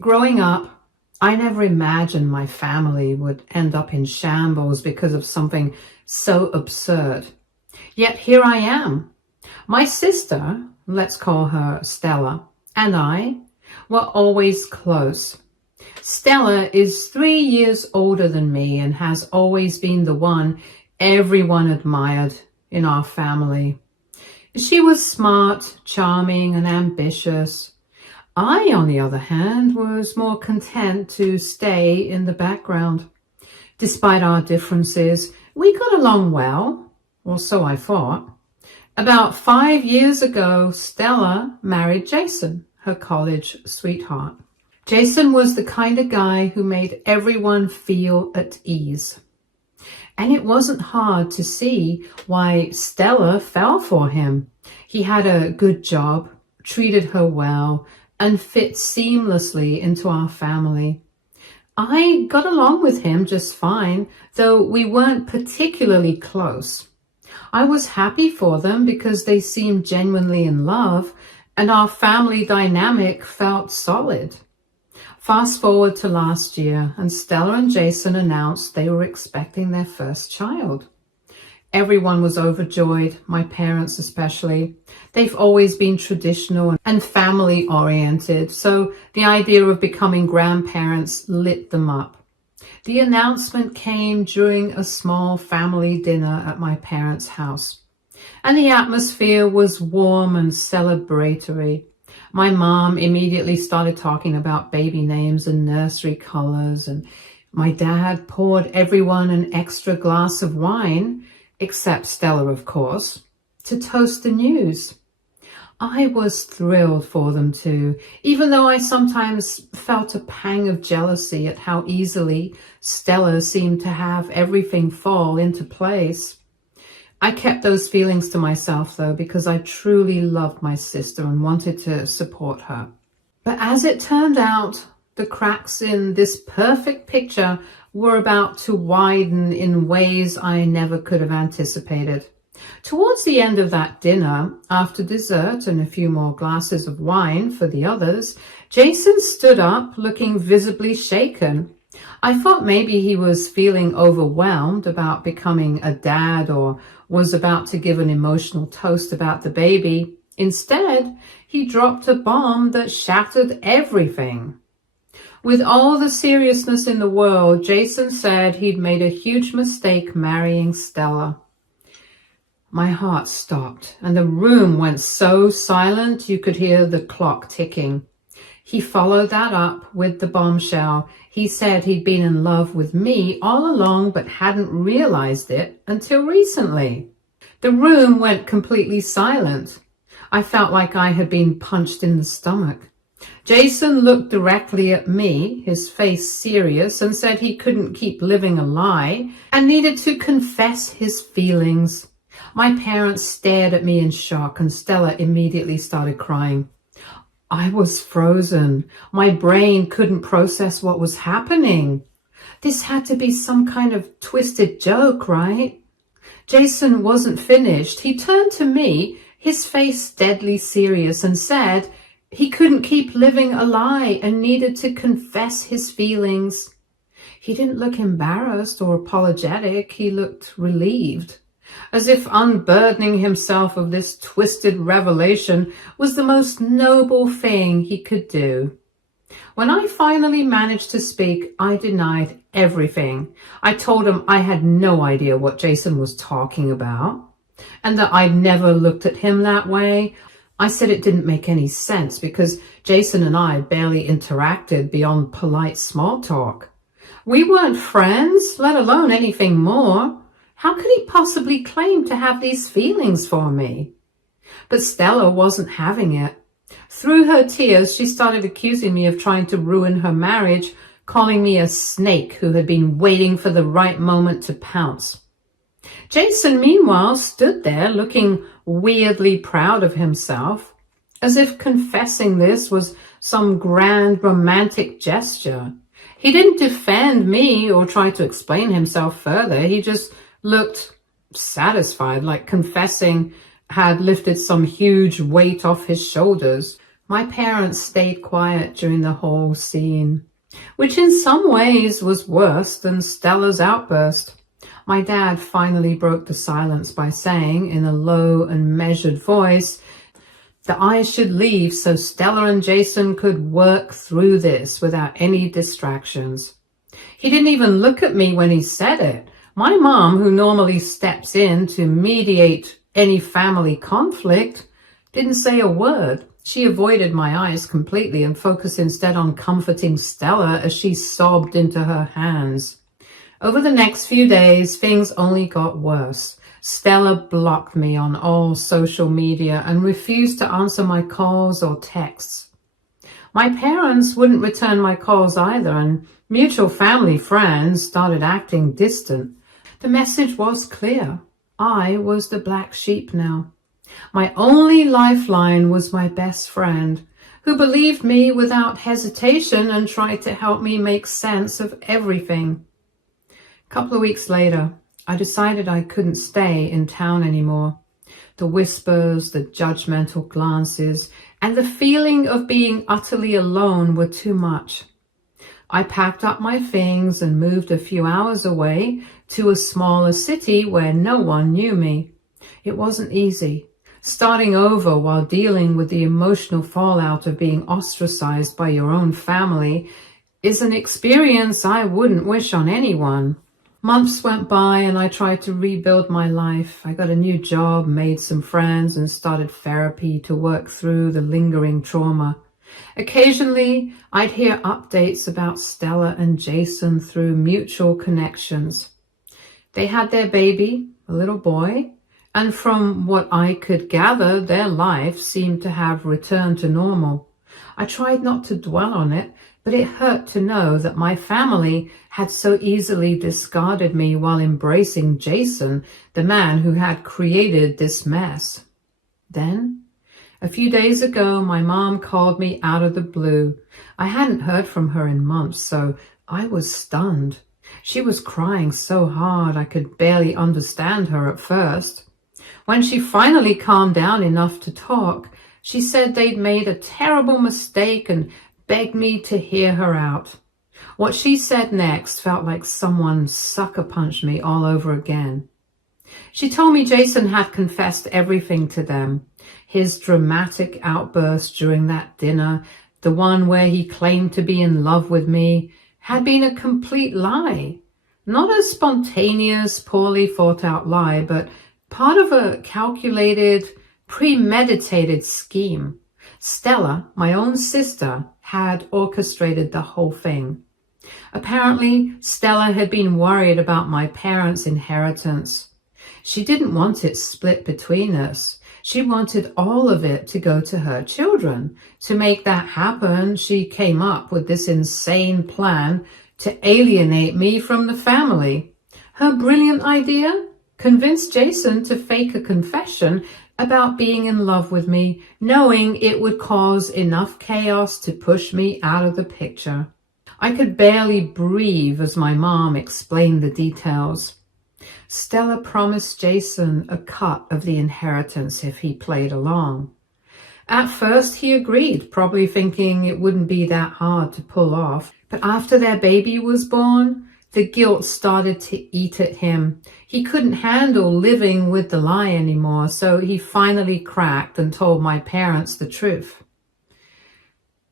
Growing up, I never imagined my family would end up in shambles because of something so absurd. Yet here I am. My sister, let's call her Stella, and I were always close. Stella is 3 years older than me and has always been the one everyone admired in our family. She was smart, charming, and ambitious. I, on the other hand, was more content to stay in the background. Despite our differences, we got along well, or so I thought. About 5 years ago, Stella married Jason, her college sweetheart. Jason was the kind of guy who made everyone feel at ease. And it wasn't hard to see why Stella fell for him. He had a good job, treated her well, and fit seamlessly into our family. I got along with him just fine, though we weren't particularly close. I was happy for them because they seemed genuinely in love, and our family dynamic felt solid. Fast forward to last year, and Stella and Jason announced they were expecting their first child. Everyone was overjoyed, my parents especially. They've always been traditional and family-oriented, so the idea of becoming grandparents lit them up. The announcement came during a small family dinner at my parents' house, and the atmosphere was warm and celebratory. My mom immediately started talking about baby names and nursery colors, and my dad poured everyone an extra glass of wine, except Stella, of course, to toast the news. I was thrilled for them too, even though I sometimes felt a pang of jealousy at how easily Stella seemed to have everything fall into place. I kept those feelings to myself though, because I truly loved my sister and wanted to support her. But as it turned out, the cracks in this perfect picture were about to widen in ways I never could have anticipated. Towards the end of that dinner, after dessert and a few more glasses of wine for the others, Jason stood up looking visibly shaken. I thought maybe he was feeling overwhelmed about becoming a dad or was about to give an emotional toast about the baby. Instead, he dropped a bomb that shattered everything. With all the seriousness in the world, Jason said he'd made a huge mistake marrying Stella. My heart stopped and the room went so silent you could hear the clock ticking. He followed that up with the bombshell. He said he'd been in love with me all along but hadn't realized it until recently. The room went completely silent. I felt like I had been punched in the stomach. Jason looked directly at me, his face serious, and said he couldn't keep living a lie and needed to confess his feelings. My parents stared at me in shock and Stella immediately started crying. I was frozen. My brain couldn't process what was happening. This had to be some kind of twisted joke, right? Jason wasn't finished. He turned to me, his face deadly serious, and said he couldn't keep living a lie and needed to confess his feelings. He didn't look embarrassed or apologetic. He looked relieved, as if unburdening himself of this twisted revelation was the most noble thing he could do. When I finally managed to speak, I denied everything. I told him I had no idea what Jason was talking about and that I'd never looked at him that way. I said it didn't make any sense because Jason and I barely interacted beyond polite small talk. We weren't friends, let alone anything more. How could he possibly claim to have these feelings for me? But Stella wasn't having it. Through her tears, she started accusing me of trying to ruin her marriage, calling me a snake who had been waiting for the right moment to pounce. Jason, meanwhile, stood there looking weirdly proud of himself, as if confessing this was some grand romantic gesture. He didn't defend me or try to explain himself further. He just looked satisfied, like confessing had lifted some huge weight off his shoulders. My parents stayed quiet during the whole scene, which in some ways was worse than Stella's outburst. My dad finally broke the silence by saying in a low and measured voice that I should leave so Stella and Jason could work through this without any distractions. He didn't even look at me when he said it. My mom, who normally steps in to mediate any family conflict, didn't say a word. She avoided my eyes completely and focused instead on comforting Stella as she sobbed into her hands. Over the next few days, things only got worse. Stella blocked me on all social media and refused to answer my calls or texts. My parents wouldn't return my calls either, and mutual family friends started acting distant. The message was clear. I was the black sheep now. My only lifeline was my best friend, who believed me without hesitation and tried to help me make sense of everything. A couple of weeks later, I decided I couldn't stay in town anymore. The whispers, the judgmental glances, and the feeling of being utterly alone were too much. I packed up my things and moved a few hours away to a smaller city where no one knew me. It wasn't easy. Starting over while dealing with the emotional fallout of being ostracized by your own family is an experience I wouldn't wish on anyone. Months went by and I tried to rebuild my life. I got a new job, made some friends, and started therapy to work through the lingering trauma. Occasionally, I'd hear updates about Stella and Jason through mutual connections. They had their baby, a little boy, and from what I could gather, their life seemed to have returned to normal. I tried not to dwell on it, but it hurt to know that my family had so easily discarded me while embracing Jason, the man who had created this mess. Then, a few days ago, my mom called me out of the blue. I hadn't heard from her in months, so I was stunned. She was crying so hard I could barely understand her at first. When she finally calmed down enough to talk, she said they'd made a terrible mistake and begged me to hear her out. What she said next felt like someone sucker punched me all over again. She told me Jason had confessed everything to them. His dramatic outburst during that dinner, the one where he claimed to be in love with me, had been a complete lie. Not a spontaneous, poorly thought out lie, but part of a calculated, premeditated scheme. Stella, my own sister, had orchestrated the whole thing. Apparently, Stella had been worried about my parents' inheritance. She didn't want it split between us. She wanted all of it to go to her children. To make that happen, she came up with this insane plan to alienate me from the family. Her brilliant idea? Convinced Jason to fake a confession about being in love with me, knowing it would cause enough chaos to push me out of the picture. I could barely breathe as my mom explained the details. Stella promised Jason a cut of the inheritance if he played along. At first he agreed, probably thinking it wouldn't be that hard to pull off. But after their baby was born, the guilt started to eat at him. He couldn't handle living with the lie anymore, so he finally cracked and told my parents the truth.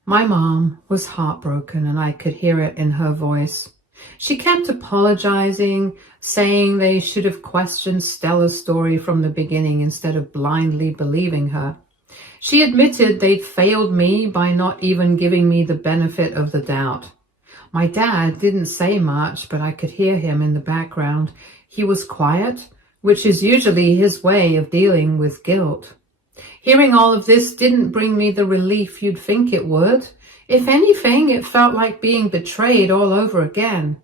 My mom was heartbroken, and I could hear it in her voice. She kept apologizing, saying they should have questioned Stella's story from the beginning instead of blindly believing her. She admitted they'd failed me by not even giving me the benefit of the doubt. My dad didn't say much, but I could hear him in the background. He was quiet, which is usually his way of dealing with guilt. Hearing all of this didn't bring me the relief you'd think it would. If anything, it felt like being betrayed all over again.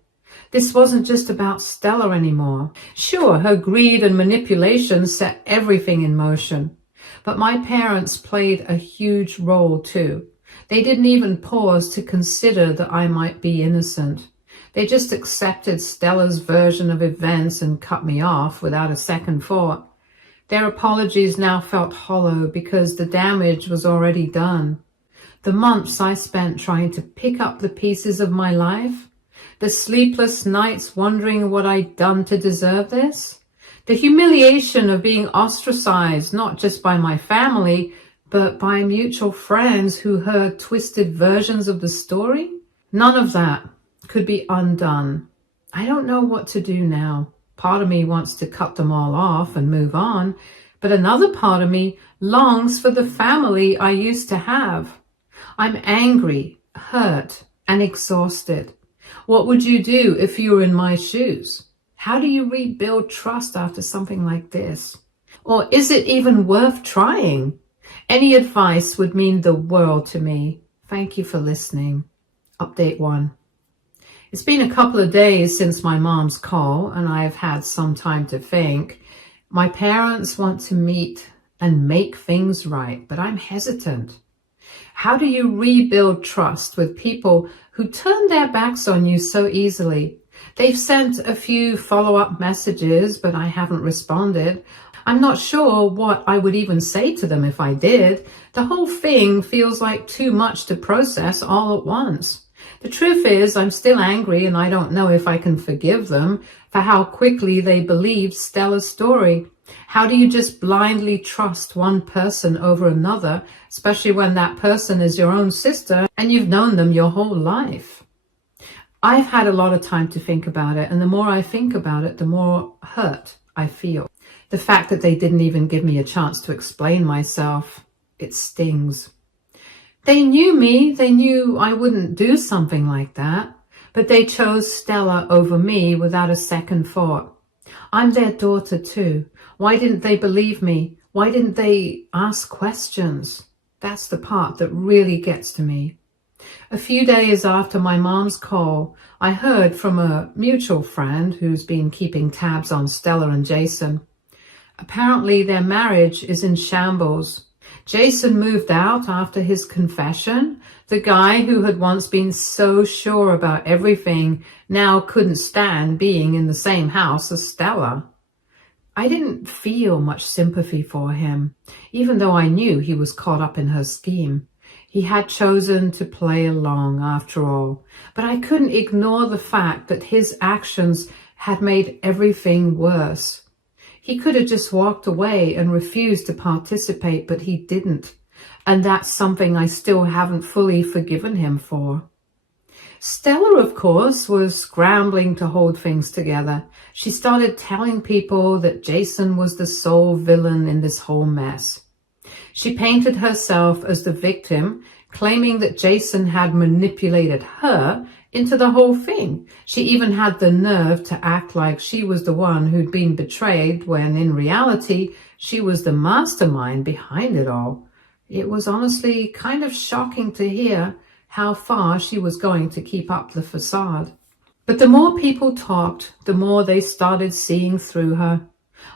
This wasn't just about Stella anymore. Sure, her greed and manipulation set everything in motion. But my parents played a huge role too. They didn't even pause to consider that I might be innocent. They just accepted Stella's version of events and cut me off without a second thought. Their apologies now felt hollow because the damage was already done. The months I spent trying to pick up the pieces of my life, the sleepless nights wondering what I'd done to deserve this, the humiliation of being ostracized not just by my family, but by mutual friends who heard twisted versions of the story. None of that could be undone. I don't know what to do now. Part of me wants to cut them all off and move on, but another part of me longs for the family I used to have. I'm angry, hurt, and exhausted. What would you do if you were in my shoes? How do you rebuild trust after something like this? Or is it even worth trying? Any advice would mean the world to me. Thank you for listening. Update 1. It's been a couple of days since my mom's call, and I've had some time to think. My parents want to meet and make things right, but I'm hesitant. How do you rebuild trust with people who turn their backs on you so easily? They've sent a few follow-up messages, but I haven't responded. I'm not sure what I would even say to them if I did. The whole thing feels like too much to process all at once. The truth is, I'm still angry, and I don't know if I can forgive them for how quickly they believed Stella's story. How do you just blindly trust one person over another, especially when that person is your own sister and you've known them your whole life? I've had a lot of time to think about it, and the more I think about it, the more hurt I feel. The fact that they didn't even give me a chance to explain myself, it stings. They knew me, they knew I wouldn't do something like that, but they chose Stella over me without a second thought. I'm their daughter too. Why didn't they believe me? Why didn't they ask questions? That's the part that really gets to me. A few days after my mom's call, I heard from a mutual friend who's been keeping tabs on Stella and Jason. Apparently their marriage is in shambles. Jason moved out after his confession. The guy who had once been so sure about everything now couldn't stand being in the same house as Stella. I didn't feel much sympathy for him, even though I knew he was caught up in her scheme. He had chosen to play along after all, but I couldn't ignore the fact that his actions had made everything worse. He could have just walked away and refused to participate, but he didn't. And that's something I still haven't fully forgiven him for. Stella, of course, was scrambling to hold things together. She started telling people that Jason was the sole villain in this whole mess. She painted herself as the victim, claiming that Jason had manipulated her into the whole thing. She even had the nerve to act like she was the one who'd been betrayed, when in reality, she was the mastermind behind it all. It was honestly kind of shocking to hear how far she was going to keep up the facade. But the more people talked, the more they started seeing through her.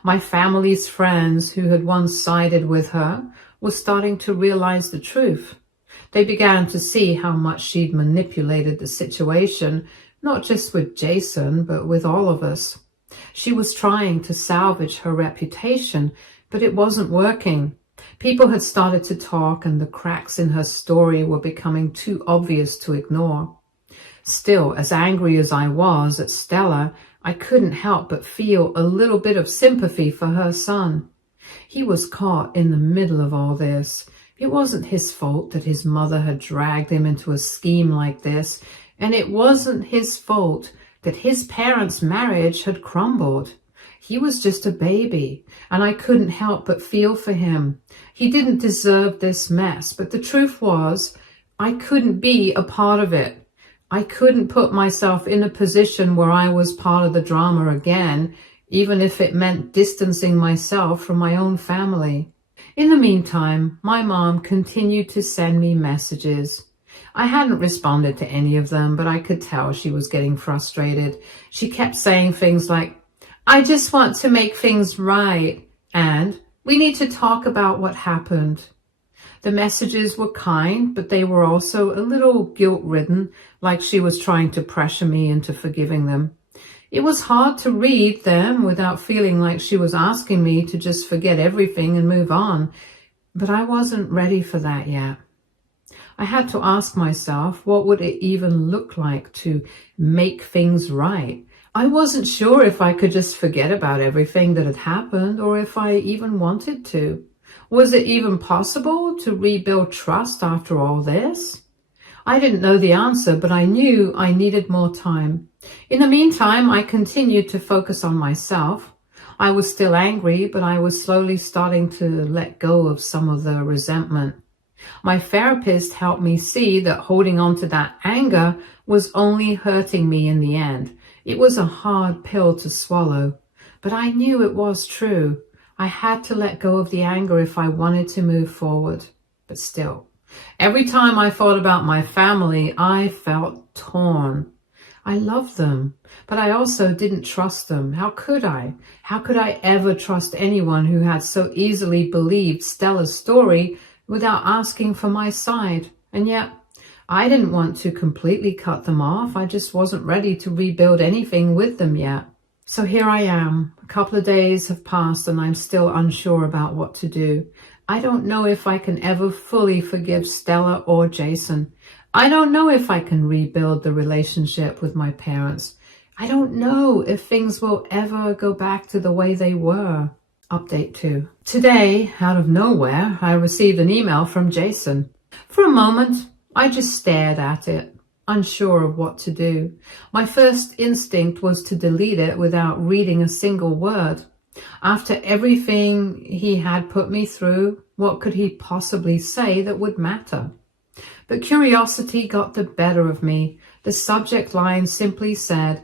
My family's friends who had once sided with her were starting to realize the truth. They began to see how much she'd manipulated the situation, not just with Jason, but with all of us. She was trying to salvage her reputation, but it wasn't working. People had started to talk, and the cracks in her story were becoming too obvious to ignore. Still, as angry as I was at Stella, I couldn't help but feel a little bit of sympathy for her son. He was caught in the middle of all this. It wasn't his fault that his mother had dragged him into a scheme like this, and it wasn't his fault that his parents' marriage had crumbled. He was just a baby, and I couldn't help but feel for him. He didn't deserve this mess, but the truth was, I couldn't be a part of it. I couldn't put myself in a position where I was part of the drama again, even if it meant distancing myself from my own family. In the meantime, my mom continued to send me messages. I hadn't responded to any of them, but I could tell she was getting frustrated. She kept saying things like, "I just want to make things right," and "We need to talk about what happened." The messages were kind, but they were also a little guilt-ridden, like she was trying to pressure me into forgiving them. It was hard to read them without feeling like she was asking me to just forget everything and move on, but I wasn't ready for that yet. I had to ask myself, what would it even look like to make things right? I wasn't sure if I could just forget about everything that had happened or if I even wanted to. Was it even possible to rebuild trust after all this? I didn't know the answer, but I knew I needed more time. In the meantime, I continued to focus on myself. I was still angry, but I was slowly starting to let go of some of the resentment. My therapist helped me see that holding on to that anger was only hurting me in the end. It was a hard pill to swallow, but I knew it was true. I had to let go of the anger if I wanted to move forward. But still, every time I thought about my family, I felt torn. I loved them, but I also didn't trust them. How could I? How could I ever trust anyone who had so easily believed Stella's story without asking for my side? And yet, I didn't want to completely cut them off. I just wasn't ready to rebuild anything with them yet. So here I am. A couple of days have passed and I'm still unsure about what to do. I don't know if I can ever fully forgive Stella or Jason. I don't know if I can rebuild the relationship with my parents. I don't know if things will ever go back to the way they were. Update 2. Today, out of nowhere, I received an email from Jason. For a moment, I just stared at it, unsure of what to do. My first instinct was to delete it without reading a single word. After everything he had put me through, what could he possibly say that would matter? But curiosity got the better of me. The subject line simply said,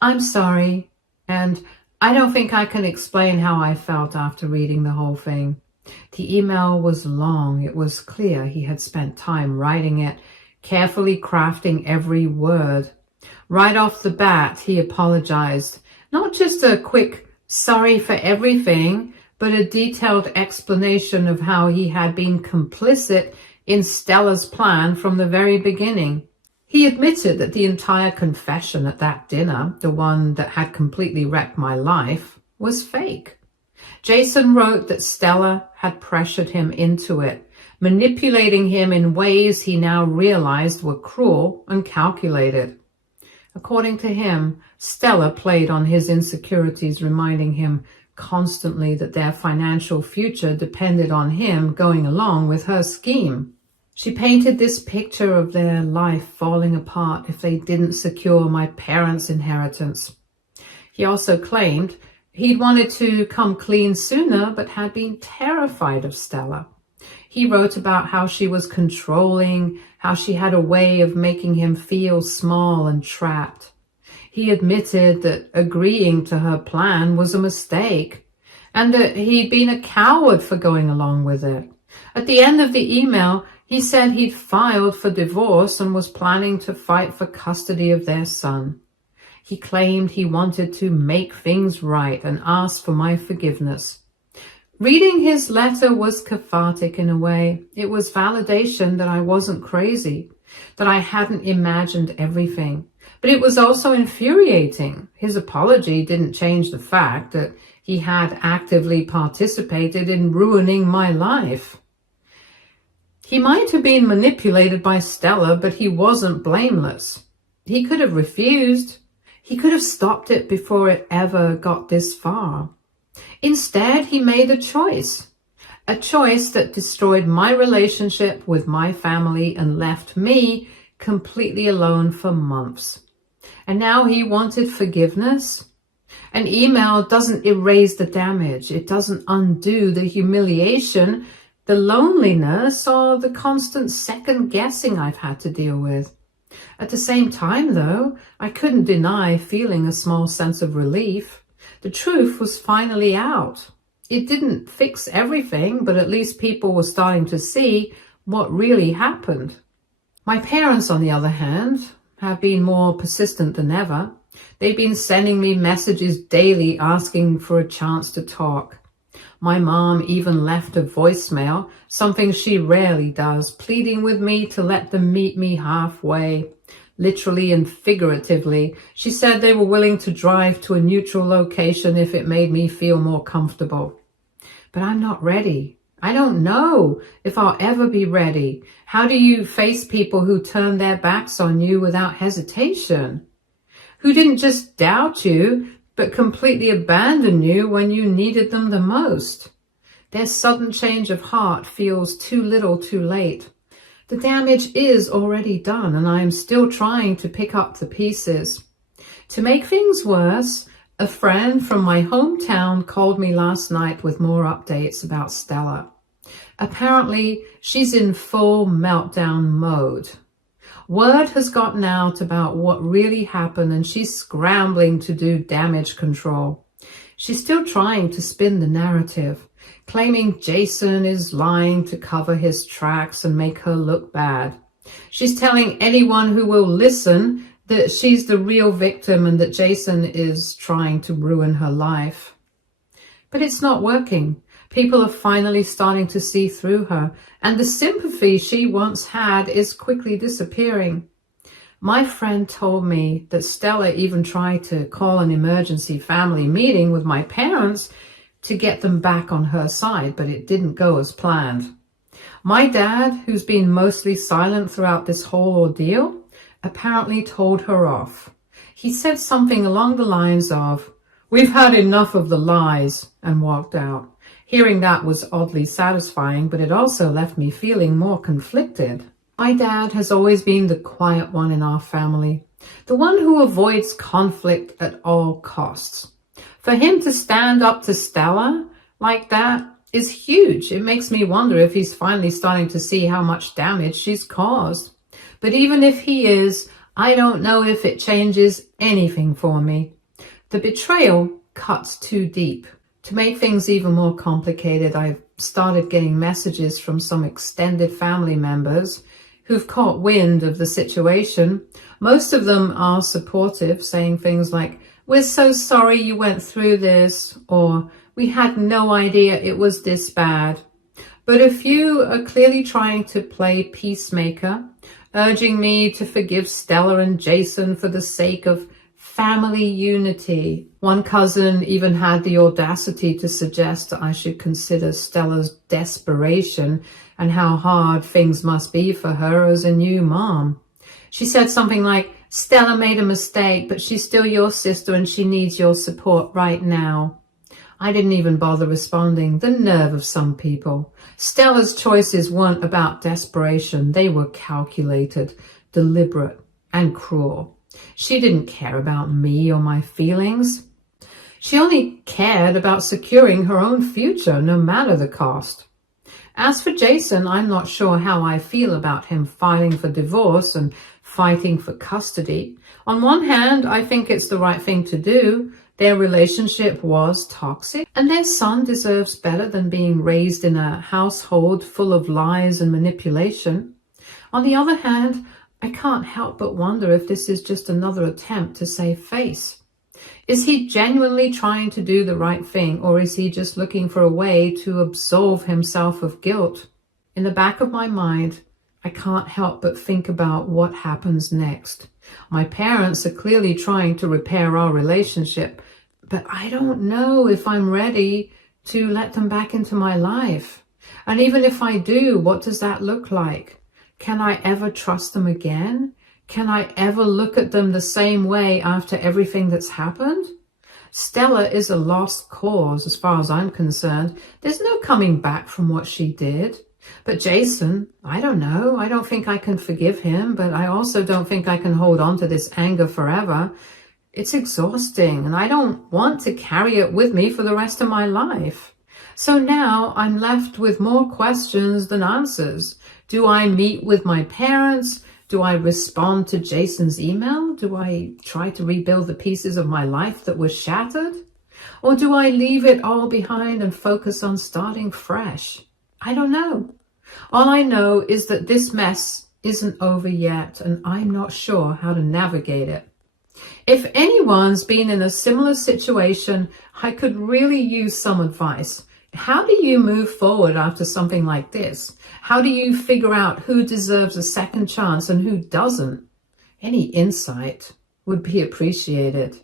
"I'm sorry," and I don't think I can explain how I felt after reading the whole thing. The email was long. It was clear he had spent time writing it, carefully crafting every word. Right off the bat, he apologized. Not just a quick sorry for everything, but a detailed explanation of how he had been complicit in Stella's plan from the very beginning. He admitted that the entire confession at that dinner, the one that had completely wrecked my life, was fake. Jason wrote that Stella had pressured him into it, manipulating him in ways he now realized were cruel and calculated. According to him, Stella played on his insecurities, reminding him constantly that their financial future depended on him going along with her scheme. She painted this picture of their life falling apart if they didn't secure my parents' inheritance. He also claimed he'd wanted to come clean sooner, but had been terrified of Stella. He wrote about how she was controlling, how she had a way of making him feel small and trapped. He admitted that agreeing to her plan was a mistake, and that he'd been a coward for going along with it. At the end of the email, he said he'd filed for divorce and was planning to fight for custody of their son. He claimed he wanted to make things right and asked for my forgiveness. Reading his letter was cathartic in a way. It was validation that I wasn't crazy, that I hadn't imagined everything. But it was also infuriating. His apology didn't change the fact that he had actively participated in ruining my life. He might have been manipulated by Stella, but he wasn't blameless. He could have refused. He could have stopped it before it ever got this far. Instead, he made a choice that destroyed my relationship with my family and left me completely alone for months. And now he wanted forgiveness. An email doesn't erase the damage. It doesn't undo the humiliation, the loneliness, or the constant second guessing I've had to deal with. At the same time, though, I couldn't deny feeling a small sense of relief. The truth was finally out. It didn't fix everything, but at least people were starting to see what really happened. My parents, on the other hand, have been more persistent than ever. They've been sending me messages daily asking for a chance to talk. My mom even left a voicemail, something she rarely does, pleading with me to let them meet me halfway. Literally and figuratively, she said they were willing to drive to a neutral location if it made me feel more comfortable. But I'm not ready. I don't know if I'll ever be ready. How do you face people who turn their backs on you without hesitation? Who didn't just doubt you, but completely abandon you when you needed them the most? Their sudden change of heart feels too little too late. The damage is already done, and I am still trying to pick up the pieces. To make things worse, a friend from my hometown called me last night with more updates about Stella. Apparently, she's in full meltdown mode. Word has gotten out about what really happened, and she's scrambling to do damage control. She's still trying to spin the narrative, claiming Jason is lying to cover his tracks and make her look bad. She's telling anyone who will listen that she's the real victim and that Jason is trying to ruin her life. But it's not working. People are finally starting to see through her, and the sympathy she once had is quickly disappearing. My friend told me that Stella even tried to call an emergency family meeting with my parents to get them back on her side, but it didn't go as planned. My dad, who's been mostly silent throughout this whole ordeal, apparently told her off. He said something along the lines of, "We've had enough of the lies," and walked out. Hearing that was oddly satisfying, but it also left me feeling more conflicted. My dad has always been the quiet one in our family, the one who avoids conflict at all costs. For him to stand up to Stella like that is huge. It makes me wonder if he's finally starting to see how much damage she's caused. But even if he is, I don't know if it changes anything for me. The betrayal cuts too deep. To make things even more complicated, I've started getting messages from some extended family members who've caught wind of the situation. Most of them are supportive, saying things like, "We're so sorry you went through this," or "We had no idea it was this bad." But a few are clearly trying to play peacemaker, urging me to forgive Stella and Jason for the sake of family unity. One cousin even had the audacity to suggest that I should consider Stella's desperation and how hard things must be for her as a new mom. She said something like, "Stella made a mistake, but she's still your sister and she needs your support right now." I didn't even bother responding. The nerve of some people. Stella's choices weren't about desperation. They were calculated, deliberate, and cruel. She didn't care about me or my feelings. She only cared about securing her own future, no matter the cost. As for Jason, I'm not sure how I feel about him filing for divorce and fighting for custody. On one hand, I think it's the right thing to do. Their relationship was toxic, and their son deserves better than being raised in a household full of lies and manipulation. On the other hand, I can't help but wonder if this is just another attempt to save face. Is he genuinely trying to do the right thing, or is he just looking for a way to absolve himself of guilt? In the back of my mind, I can't help but think about what happens next. My parents are clearly trying to repair our relationship, but I don't know if I'm ready to let them back into my life. And even if I do, what does that look like? Can I ever trust them again? Can I ever look at them the same way after everything that's happened? Stella is a lost cause as far as I'm concerned. There's no coming back from what she did. But Jason, I don't know. I don't think I can forgive him, but I also don't think I can hold on to this anger forever. It's exhausting, and I don't want to carry it with me for the rest of my life. So now I'm left with more questions than answers. Do I meet with my parents? Do I respond to Jason's email? Do I try to rebuild the pieces of my life that were shattered? Or do I leave it all behind and focus on starting fresh? I don't know. All I know is that this mess isn't over yet, and I'm not sure how to navigate it. If anyone's been in a similar situation, I could really use some advice. How do you move forward after something like this? How do you figure out who deserves a second chance and who doesn't? Any insight would be appreciated.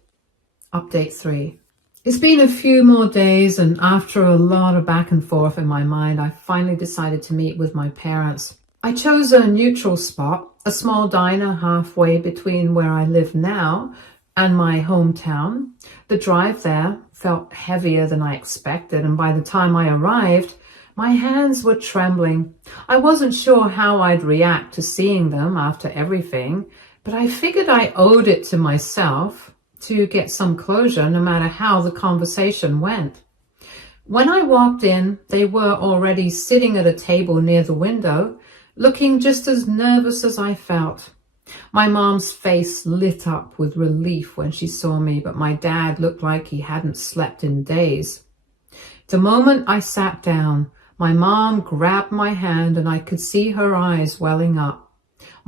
Update 3. It's been a few more days, and after a lot of back and forth in my mind, I finally decided to meet with my parents. I chose a neutral spot, a small diner halfway between where I live now and my hometown. The drive there felt heavier than I expected, and by the time I arrived, my hands were trembling. I wasn't sure how I'd react to seeing them after everything, but I figured I owed it to myself to get some closure no matter how the conversation went. When I walked in, they were already sitting at a table near the window, looking just as nervous as I felt. My mom's face lit up with relief when she saw me, but my dad looked like he hadn't slept in days. The moment I sat down, my mom grabbed my hand and I could see her eyes welling up.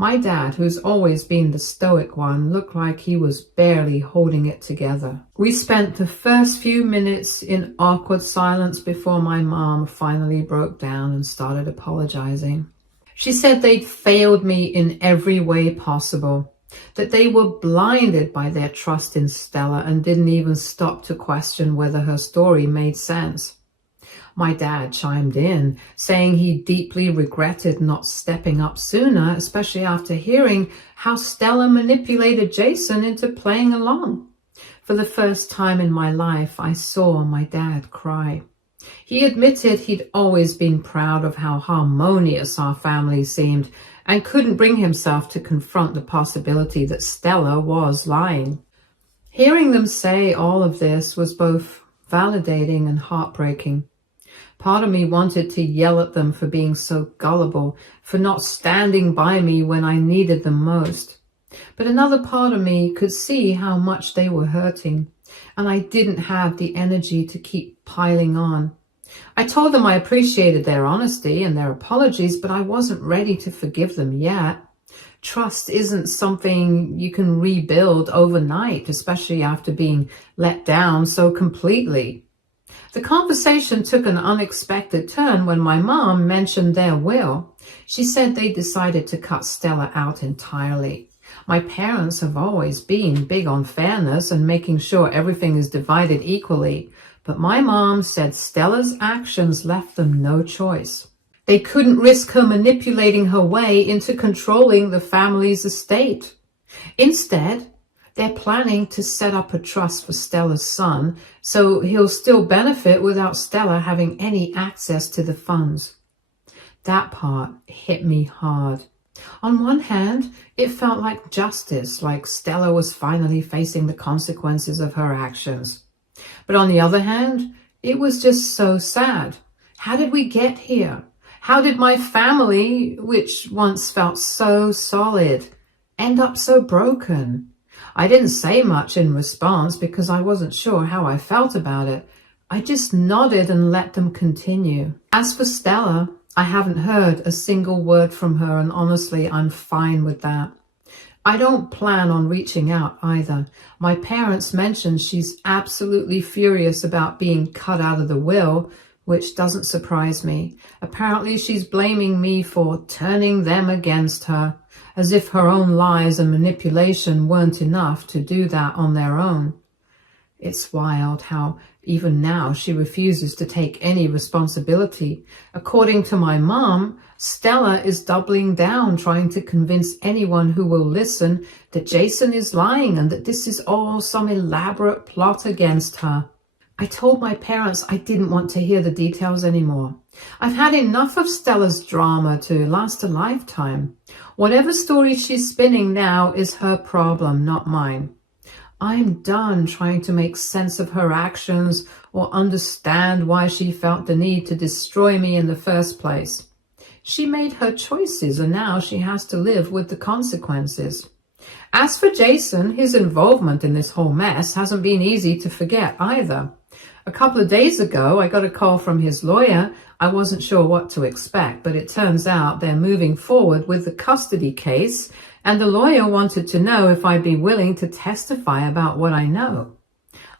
My dad, who's always been the stoic one, looked like he was barely holding it together. We spent the first few minutes in awkward silence before my mom finally broke down and started apologizing. She said they'd failed me in every way possible, that they were blinded by their trust in Stella and didn't even stop to question whether her story made sense. My dad chimed in, saying he deeply regretted not stepping up sooner, especially after hearing how Stella manipulated Jason into playing along. For the first time in my life, I saw my dad cry. He admitted he'd always been proud of how harmonious our family seemed and couldn't bring himself to confront the possibility that Stella was lying. Hearing them say all of this was both validating and heartbreaking. Part of me wanted to yell at them for being so gullible, for not standing by me when I needed them most. But another part of me could see how much they were hurting, and I didn't have the energy to keep piling on. I told them I appreciated their honesty and their apologies, but I wasn't ready to forgive them yet. Trust isn't something you can rebuild overnight, especially after being let down so completely. The conversation took an unexpected turn when my mom mentioned their will. She said they decided to cut Stella out entirely. My parents have always been big on fairness and making sure everything is divided equally, but my mom said Stella's actions left them no choice. They couldn't risk her manipulating her way into controlling the family's estate. Instead, they're planning to set up a trust for Stella's son, so he'll still benefit without Stella having any access to the funds. That part hit me hard. On one hand, it felt like justice, like Stella was finally facing the consequences of her actions. But on the other hand, it was just so sad. How did we get here? How did my family, which once felt so solid, end up so broken? I didn't say much in response because I wasn't sure how I felt about it. I just nodded and let them continue. As for Stella, I haven't heard a single word from her, and honestly, I'm fine with that. I don't plan on reaching out either. My parents mentioned she's absolutely furious about being cut out of the will, which doesn't surprise me. Apparently, she's blaming me for turning them against her, as if her own lies and manipulation weren't enough to do that on their own. It's wild how even now she refuses to take any responsibility. According to my mom, Stella is doubling down, trying to convince anyone who will listen that Jason is lying and that this is all some elaborate plot against her. I told my parents I didn't want to hear the details anymore. I've had enough of Stella's drama to last a lifetime. Whatever story she's spinning now is her problem, not mine. I'm done trying to make sense of her actions or understand why she felt the need to destroy me in the first place. She made her choices and now she has to live with the consequences. As for Jason, his involvement in this whole mess hasn't been easy to forget either. A couple of days ago, I got a call from his lawyer. I wasn't sure what to expect, but it turns out they're moving forward with the custody case, and the lawyer wanted to know if I'd be willing to testify about what I know.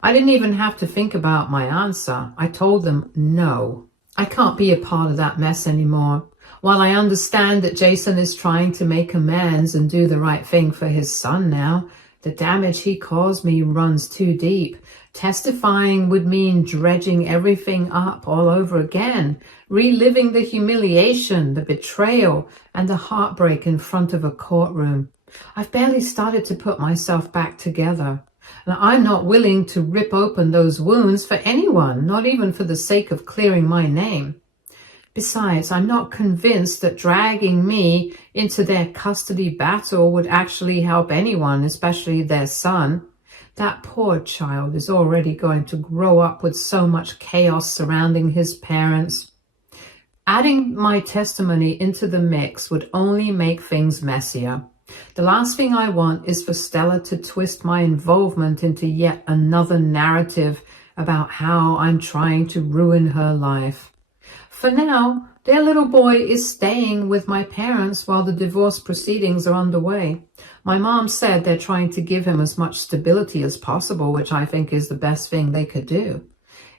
I didn't even have to think about my answer. I told them no. I can't be a part of that mess anymore. While I understand that Jason is trying to make amends and do the right thing for his son now, The damage he caused me runs too deep. Testifying would mean dredging everything up all over again, reliving the humiliation, the betrayal, and the heartbreak in front of a courtroom. I've barely started to put myself back together. And I'm not willing to rip open those wounds for anyone, not even for the sake of clearing my name. Besides, I'm not convinced that dragging me into their custody battle would actually help anyone, especially their son. That poor child is already going to grow up with so much chaos surrounding his parents. Adding my testimony into the mix would only make things messier. The last thing I want is for Stella to twist my involvement into yet another narrative about how I'm trying to ruin her life. For now, their little boy is staying with my parents while the divorce proceedings are underway. My mom said they're trying to give him as much stability as possible, which I think is the best thing they could do.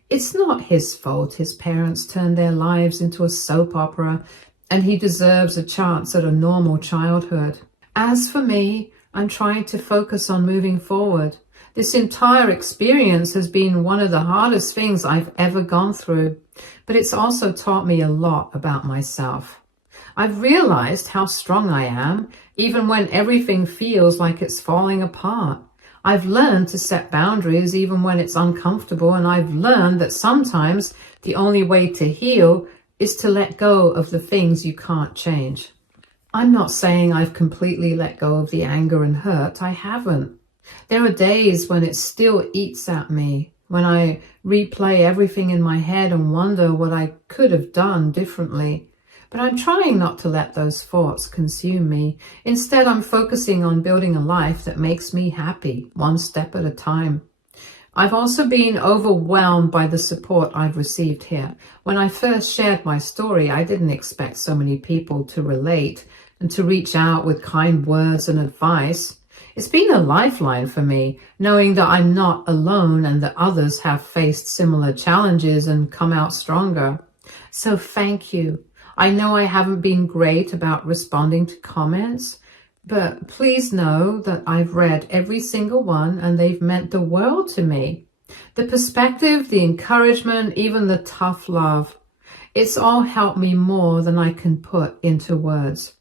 It's not his fault his parents turned their lives into a soap opera, and he deserves a chance at a normal childhood. As for me, I'm trying to focus on moving forward. This entire experience has been one of the hardest things I've ever gone through, but it's also taught me a lot about myself. I've realized how strong I am, even when everything feels like it's falling apart. I've learned to set boundaries even when it's uncomfortable, and I've learned that sometimes the only way to heal is to let go of the things you can't change. I'm not saying I've completely let go of the anger and hurt. I haven't. There are days when it still eats at me, when I replay everything in my head and wonder what I could have done differently. But I'm trying not to let those thoughts consume me. Instead, I'm focusing on building a life that makes me happy, one step at a time. I've also been overwhelmed by the support I've received here. When I first shared my story, I didn't expect so many people to relate and to reach out with kind words and advice. It's been a lifeline for me, knowing that I'm not alone and that others have faced similar challenges and come out stronger. So thank you. I know I haven't been great about responding to comments, but please know that I've read every single one and they've meant the world to me. The perspective, the encouragement, even the tough love, it's all helped me more than I can put into words.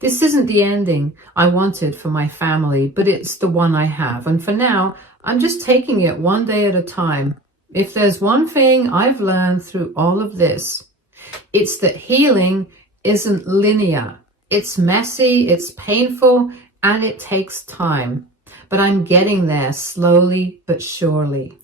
This isn't the ending I wanted for my family, but it's the one I have. And for now, I'm just taking it one day at a time. If there's one thing I've learned through all of this, it's that healing isn't linear. It's messy, it's painful, and it takes time. But I'm getting there slowly but surely.